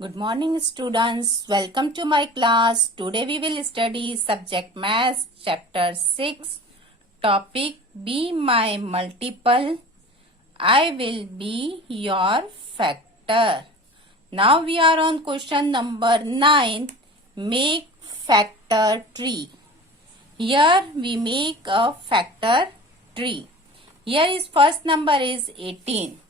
Good morning students. Welcome to my class. Today we will study subject Maths chapter 6. Topic Be my multiple. I will be your factor. Now we are on question number 9. Make factor tree. Here we make a factor tree. Here is first number is 18.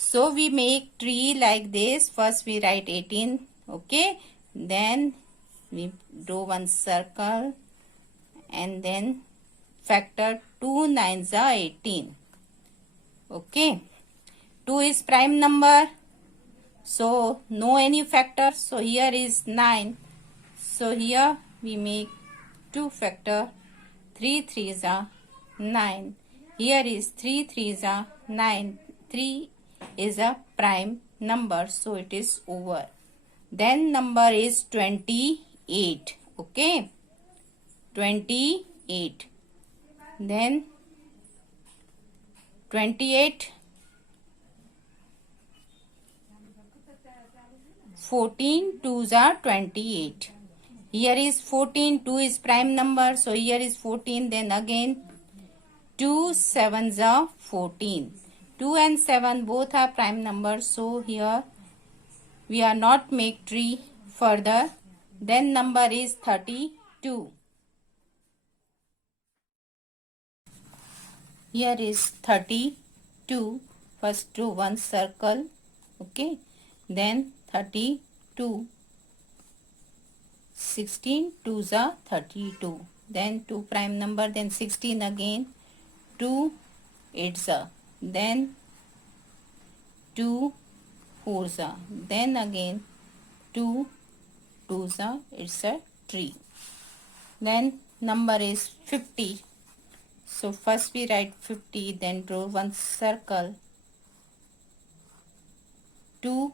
So we make tree like this. First we write 18. Okay. Then we draw one circle and then factor 2 nines are 18. Okay. 2 is prime number. So no any factor. So here is 9. So here we make 2 factor. 3 threes are 9. Here is 3 threes are 9. 3 is a prime number, so it is over. Then number is 28. Okay, 28. Then 28. 14 twos are 28. Here is 14. 2 is prime number, so here is 14. Then again 2 sevens are 14. 2 and 7 both are prime numbers, so here we are not make tree further. Then number is 32. Here is 32. First draw one circle. Okay. Then 32. 16 twos are 32. Then 2 prime number. Then 16 again. 2 eights are. Then 2 fours are. Then again 2 twos are. It's a tree. Then number is 50. So first we write 50. Then draw one circle. 2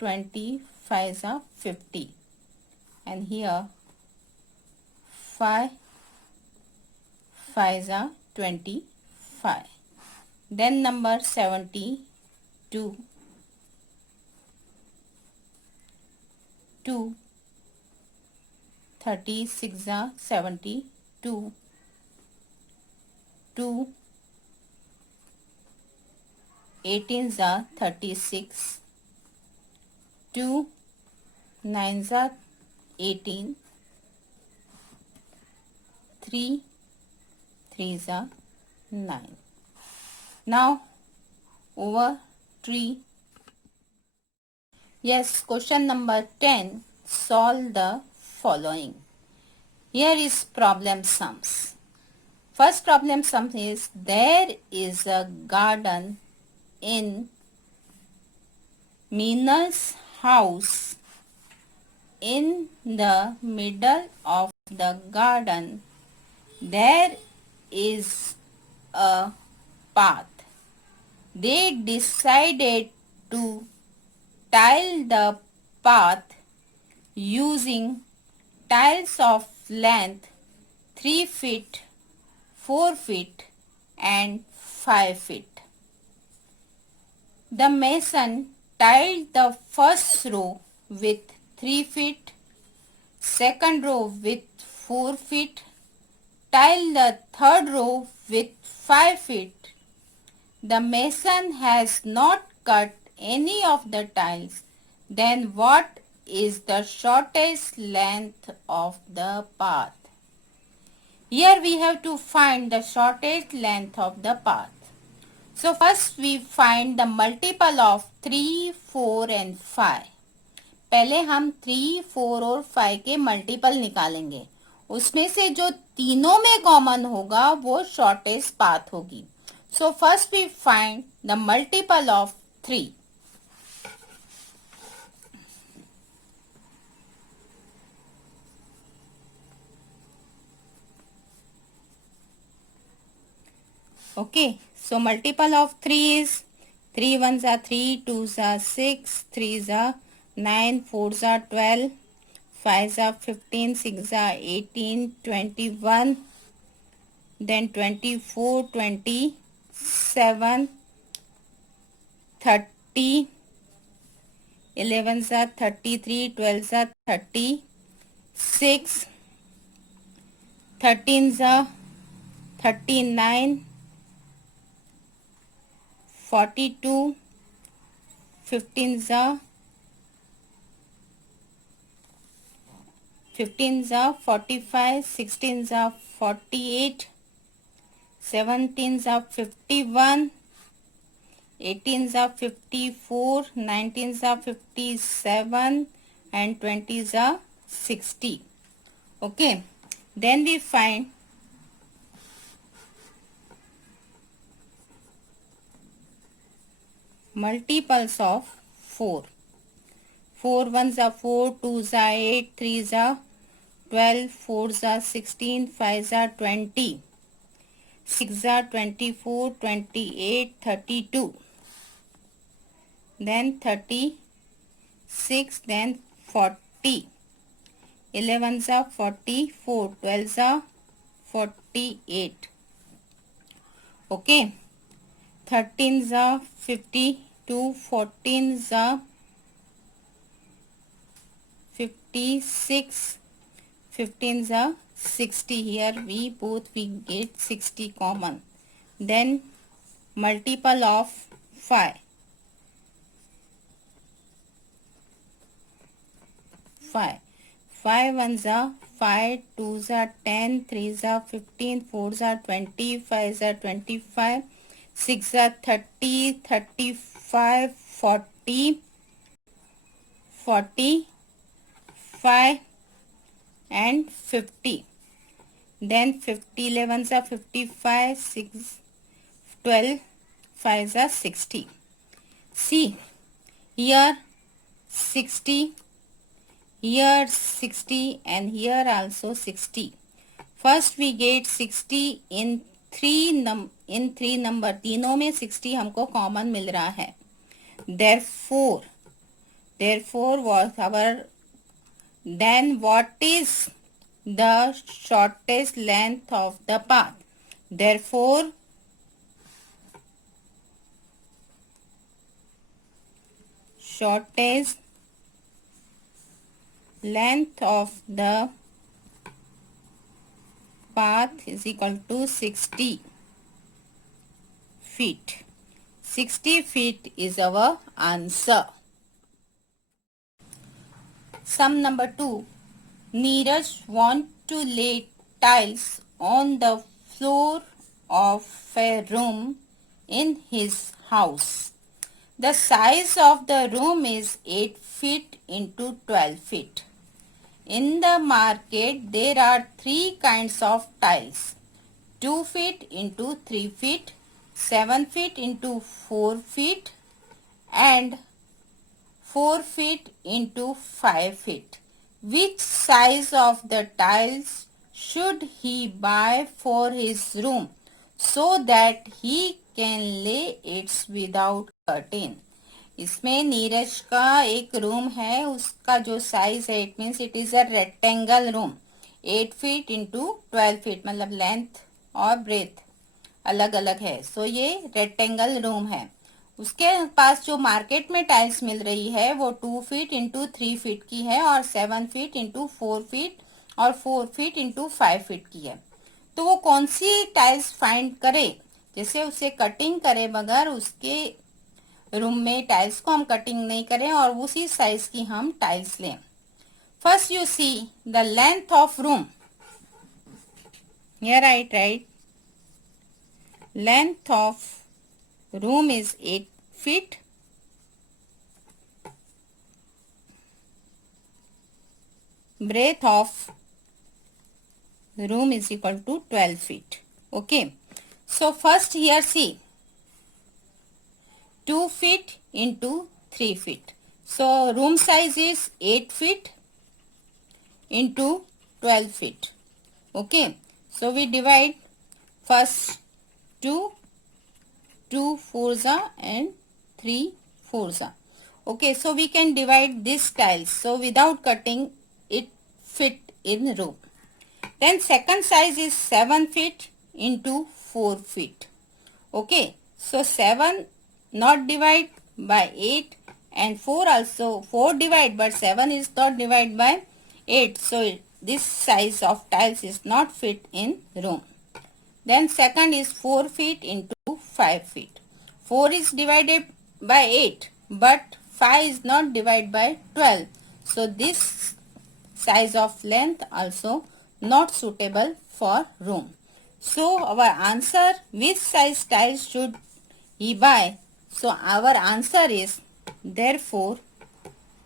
25s are 50. And here 5 5s are 25. Then number 72. 2 36 are 72. 2 18s are 36. 2 9s are 18. 3 3s are 9. Now over tree. Yes, question number 10. Solve the following. Here is problem sums. First problem sum is there is a garden in Mina's house. In the middle of the garden there is a path. They decided to tile the path using tiles of length 3 feet, 4 feet and 5 feet. The mason tiled the first row with 3 feet, second row with 4 feet, tiled the third row with 5 feet. The mason has not cut any of the tiles. Then what is the shortest length of the path? Here we have to find the shortest length of the path. So first we find the multiple of 3, 4 and 5. पहले हम 3, 4 और 5 के multiple निकालेंगे. उसमें से जो तीनों में कॉमन होगा वो शॉर्टेस्ट पाथ होगी. So first we find the multiple of 3. Okay, so multiple of 3 is 3 ones are 3, 2s are 6, 3s are 9, 4s are 12, 5s are 15, 6s are 18, 21, then 24, 27, 30, 11 जा 33, 12 जा 36, 13 जा 39, 42, 15 जा 45, 16 जा 48, 17 जा 51, 18 जा 54, 19 जा 57 and 20 जा 60. Okay, then we find multiples of 4. 4 1 जा 4, 2 जा 8, 3 जा 12, 4 जा 16, 5 जा 20, 6 जा 24, 28, 32, then 36, then 40, 11 जा 44, 12 जा 48. Okay, 13 जा 52, 14 जा 56, 15 जा 60. Here we get 60 common. Then multiple of 5. 5 1 जा 5, 2 जा 10, 3 जा 15, 4 जा 20, 5 जा 25, 6 जा 30, 35, 40, 45 and 50. Then 50, 11 जा 55, 6, 12, 5 जा 60. See, here 60, here 60 and here also 60. First we get 60 in 3 number. तीनों में 60 हमको कॉमन मिल रहा है. Therefore was our, then what is the shortest length of the path? Therefore shortest length of the path is equal to 60 feet. 60 feet is our answer. Sum number 2. Neeraj want to lay tiles on the floor of a room in his house. The size of the room is 8 feet into 12 feet. In the market there are 3 kinds of tiles. 2 feet into 3 feet, 7 feet into 4 feet and 4 feet into 5 feet. Which size of the tiles should he buy for his room so that he can lay it without curtain? इसमें नीरज का एक room है, उसका जो size है, it means it is a rectangle room. 8 feet into 12 feet, मतलब length और breath अलग अलग है. सो ये रेक्टेंगल रूम है. उसके पास जो मार्केट में टाइल्स मिल रही है वो 2 फीट इंटू 3 फीट की है और 7 फीट इंटू 4 फीट और 4 फीट इंटू 5 फीट की है. तो वो कौन सी टाइल्स फाइंड करे, जैसे उसे कटिंग करे बगैर उसके रूम में टाइल्स को हम कटिंग नहीं करें और उसी साइज की हम टाइल्स लें. First you see the length of room. Here I right length of room is 8 feet. Breadth of room is equal to 12 feet. Okay. So first here see 2 feet into 3 feet. So room size is 8 feet into 12 feet. Okay. So we divide first 2 4s and 3 4s. Okay, so we can divide this tiles. So without cutting it fit in room. Then second size is 7 feet into 4 feet. Okay, so 7 not divide by 8. and 4 also. 4 divide, but 7 is not divided by 8. So this size of tiles is not fit in room. Then second is 4 feet into 5 feet. 4 is divided by 8, but 5 is not divided by 12. So this size of length also not suitable for room. So our answer, which size tiles should he buy? So our answer is, therefore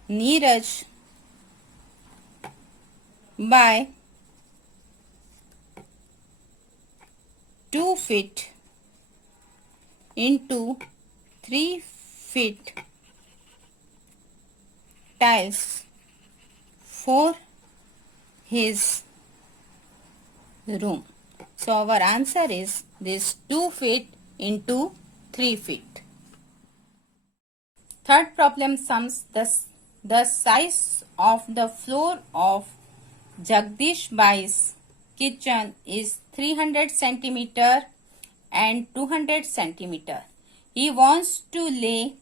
Neeraj buy 2 feet into 3 feet tiles for his room. So our answer is this 2 feet into 3 feet. Third problem sums the size of the floor of Jagdish Bai's kitchen is 300 centimeter and 200 centimeter. He wants to lay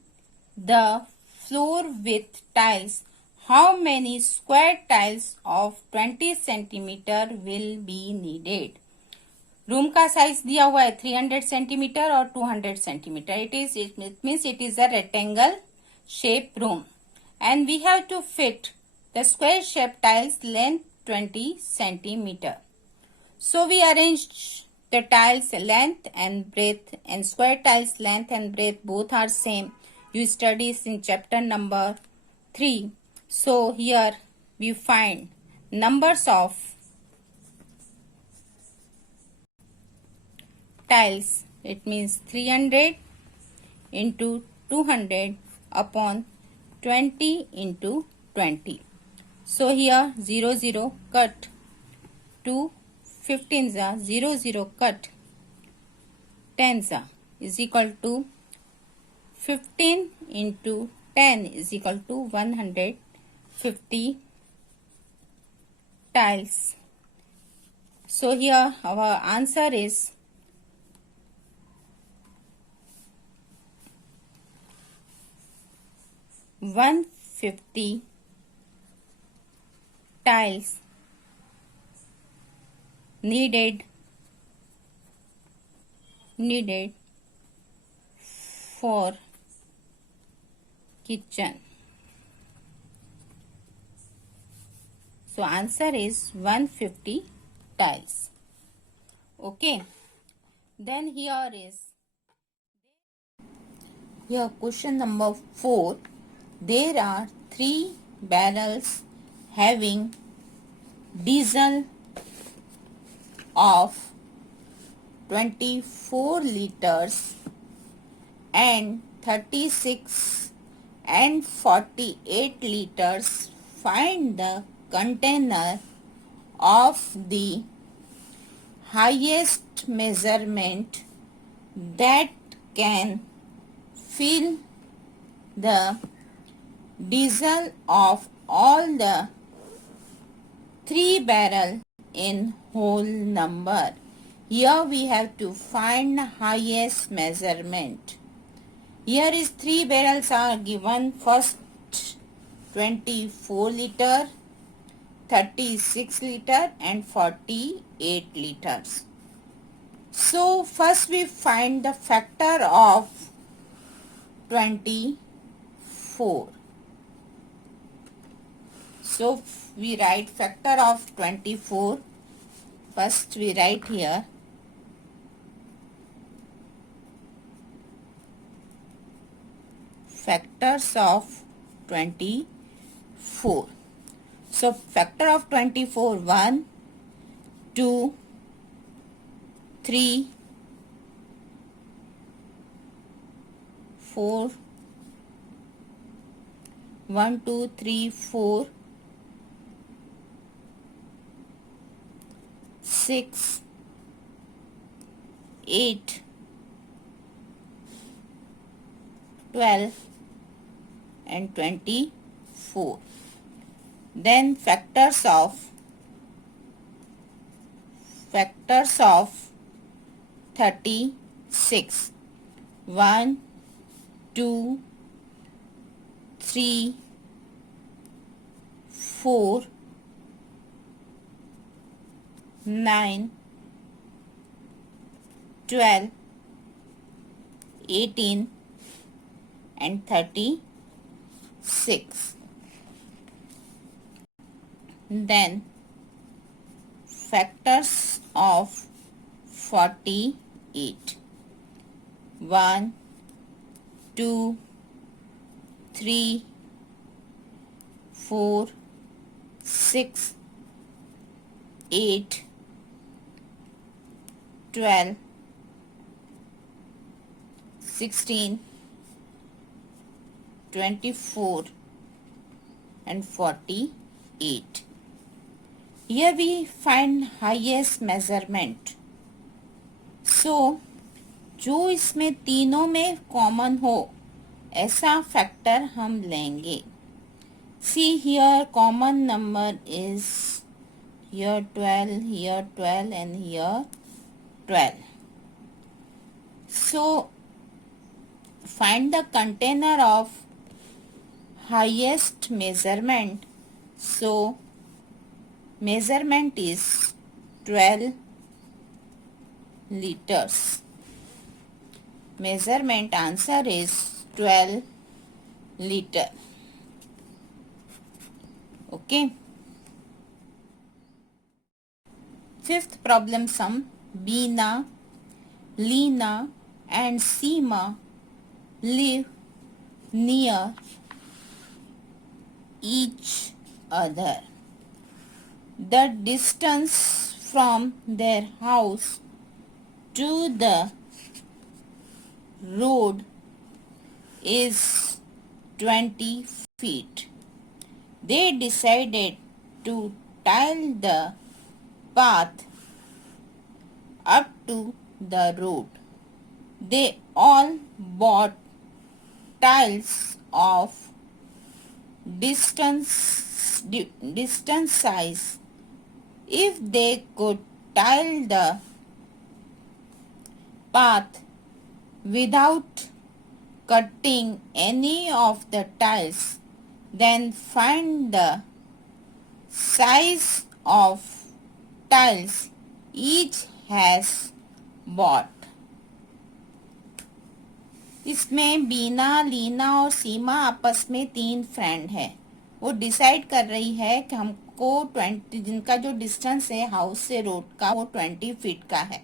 the floor with tiles. How many square tiles of 20 centimeter will be needed? Room का size दिया हुआ है 300 centimetre और 200 centimetre. It means it is a rectangle shape room, and we have to fit the square shape tiles length 20 centimeter. So we arranged the tiles length and breadth, and square tiles length and breadth both are same. You studies in chapter number 3. So here we find numbers of tiles. It means 300 into 200 upon 20 into 20. So here 0 0 cut, 2 15s are 0 0 cut, 10s are is equal to 15 into 10 is equal to 150 tiles. So here our answer is 150 tiles needed for kitchen. So answer is 150 tiles. Okay. Then here question number 4. There are 3 barrels having diesel of 24 liters and 36 and 48 liters. Find the container of the highest measurement that can fill the diesel of all the 3 barrel in whole number. Here we have to find the highest measurement. Here is 3 barrels are given. First 24 liter, 36 liter and 48 liters. So first we find the factor of 24. So we write factor of 24. First we write here factors of 24. So factor of 24, 1, 2, 3, 4, 1, 2, 3, 4, 6, 8, 12 and 24. Then factors of 36. 1, 2, 3, 4, 9, 12, 18 and 36. Then factors of 48. 1, 2, 3, 4, 6, 8, 12, 16, 24 and 48. Here we find highest measurement. So जो इसमें तीनों में common हो ऐसा factor हम लेंगे. See here, common number is here 12, here 12 and here 12. So find the container of highest measurement. So measurement is 12 liters. Measurement answer is 12 liter. Okay. Fifth problem sum. Beena, Leena and Seema live near each other. The distance from their house to the road is 20 feet. They decided to tile the path up to the road. They all bought tiles of distance size. If they could tile the path without cutting any of the tiles, then find the size of tiles each has bought. इसमें बीना, लीना और सीमा आपस में 3 friend है. वो decide कर रही है कि हमको 20, जिनका जो डिस्टेंस है हाउस से रोड का वो 20 फीट का है.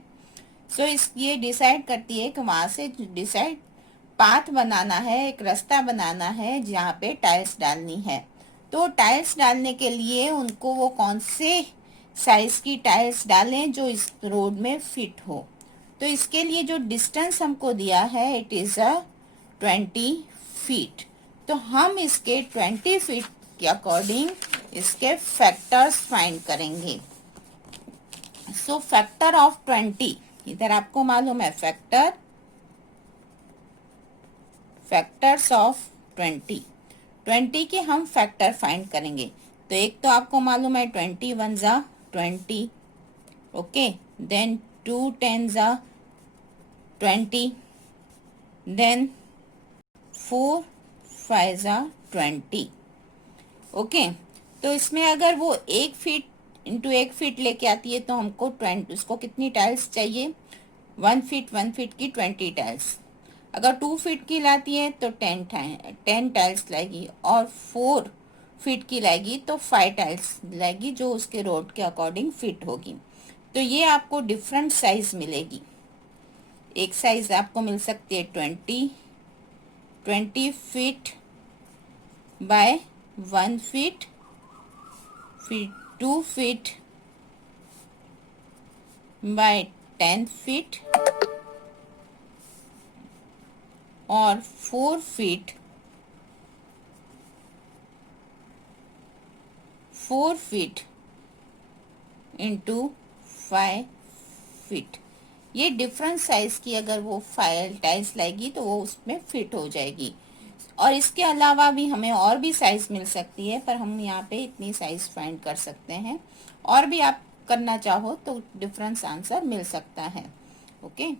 सो ये डिसाइड करती है कि वहां से डिसाइड पाथ बनाना है, एक रास्ता बनाना है जहाँ पे टाइल्स डालनी है. तो टाइल्स डालने के लिए उनको वो कौन से साइज की टाइल्स डालें जो इस रोड में फिट हो. तो इसके लिए जो डिस्टेंस हमको दिया है इट इज 20 फीट. तो हम इसके 20 फीट के अकॉर्डिंग इसके फैक्टर्स फाइंड करेंगे. सो फैक्टर ऑफ 20, इधर आपको मालूम है फैक्टर्स ऑफ 20 के हम फैक्टर फाइंड करेंगे. तो एक तो आपको मालूम है 20 1 जा 20. ओके. देन 2 10 जा 20. देन 4 5 जा 20. ओके. तो इसमें अगर वो 1 फीट इंटू 1 फीट लेके आती है तो हमको 20 उसको कितनी टाइल्स चाहिए. 1 फीट की 20 टाइल्स. अगर 2 फीट की लाती है तो 10 टाइल्स लाएगी और 4 फीट की लाएगी तो 5 टाइल्स लाएगी जो उसके रोड के अकॉर्डिंग फिट होगी. तो ये आपको डिफरेंट साइज मिलेगी. एक साइज आपको मिल सकती है 20 फीट बाय 1 फीट, फिर 2 फीट बाय 10 फीट और 4 फीट इंटू 5 फीट. ये डिफरेंट साइज की अगर वो 5 टाइल्स लाएगी तो वो उसमें फिट हो जाएगी. और इसके अलावा भी हमें और भी साइज मिल सकती है, पर हम यहाँ पे इतनी साइज फाइंड कर सकते हैं. और भी आप करना चाहो तो डिफरेंस आंसर मिल सकता है. ओके.